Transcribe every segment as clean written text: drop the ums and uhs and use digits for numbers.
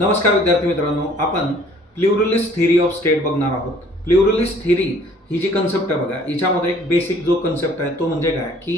नमस्कार विद्यार्थी मित्रांनो, आपण प्लुरलिस्ट थिअरी ऑफ स्टेट बघणार आहोत. प्लुरलिस्ट थिअरी ही जी कन्सेप्ट आहे बघा, हिच्यामध्ये एक बेसिक जो कन्सेप्ट आहे तो म्हणजे काय की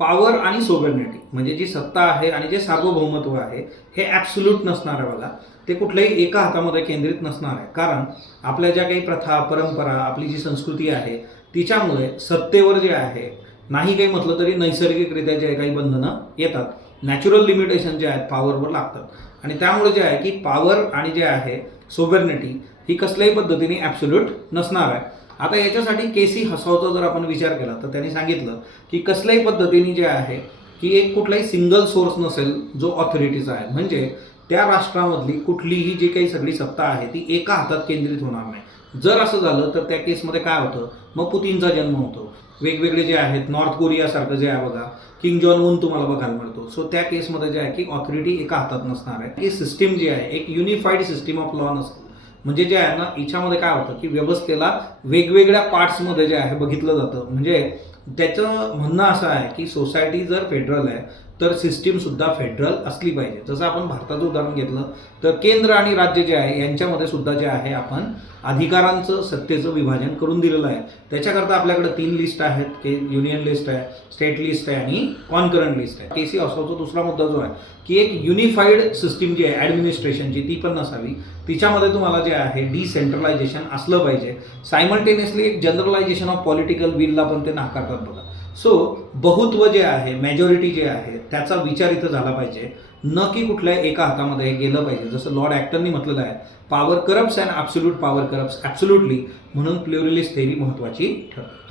पॉवर आणि सोव्हरेनिटी, म्हणजे जी सत्ता आहे आणि जे सार्वभौमत्व आहे हे ॲब्सोल्यूट नसणार आहे बघा. ते कुठल्याही एका हातामध्ये केंद्रित नसणार आहे. कारण आपल्या ज्या काही प्रथा, परंपरा, आपली जी संस्कृती आहे तिच्यामुळे सत्तेवर जे आहे नाही काही म्हटलं तरी नैसर्गिकरित्या जे काही बंधनं येतात, नॅचरल लिमिटेशन जे आहेत पॉवरवर लागतात आणि त्यामुळे जे आहे की पॉवर आणि जे आहे सोव्हरेनिटी ही कसल्याही पद्धतीने ॲब्सोल्यूट नसणार आहे. आता याच्यासाठी केसी हसावचा जर आपण विचार केला तर त्यांनी सांगितलं की कसल्याही पद्धतीने जे आहे की एक कुठलाही सिंगल सोर्स नसेल जो ऑथॉरिटीचा आहे, म्हणजे त्या राष्ट्रामधली कुठलीही जी काही सगळी सत्ता आहे ती एका हातात केंद्रित होणार नाही. जर असं झालं तर त्या केसमध्ये काय होतं, मग पुतीनचा जन्म होतो. वेगवेगळे जे आहेत नॉर्थ कोरियासारखं जे आहे बघा, किंग जॉन उन तुम्हाला बघायला मिळतो. सो त्या केसमध्ये जे आहे की ऑथॉरिटी एका हातात नसणार आहे. ही सिस्टीम जी आहे एक युनिफाईड सिस्टीम ऑफ लॉ नसते. म्हणजे जे आहे ना, हिच्यामध्ये काय होतं की व्यवस्थेला वेगवेगळ्या पार्ट्समध्ये जे आहे बघितलं जातं. म्हणजे त्याचं म्हणणं असं आहे की सोसायटी जर फेडरल आहे तर सिस्टीमसुद्धा फेडरल असली पाहिजे. जसं आपण भारताचं उदाहरण घेतलं तर केंद्र आणि राज्य जे आहे यांच्यामध्ये सुद्धा जे आहे आपण अधिकारांचं सत्तेचं विभाजन करून दिलेलं आहे. त्याच्याकरता आपल्याकडे 3 लिस्ट आहेत की युनियन लिस्ट आहे, स्टेट लिस्ट आहे आणि कॉन्करंट लिस्ट आहे. केसी हसावचा दुसरा मुद्दा जो आहे की एक युनिफाईड सिस्टीम जी आहे ॲडमिनिस्ट्रेशनची ती पण नसावी. तिच्यामध्ये तुम्हाला जे आहे डिसेंट्रलायझेशन असलं पाहिजे. सायमल्टेनियसली एक जनरलायझेशन ऑफ पॉलिटिकल विलला पण ते नाकारतात बघा. सो बहुत्व जे आहे, मेजॉरिटी जे आहे त्याचा विचार इथं झाला पाहिजे, न की कुठल्या एका हातामध्ये गेलं पाहिजे. जसं लॉर्ड ॲक्टननी म्हटलेलं आहे, power corrupts and absolute power corrupts absolutely. म्हणून प्लुरलिस्ट थिअरी महत्त्वाची ठरते.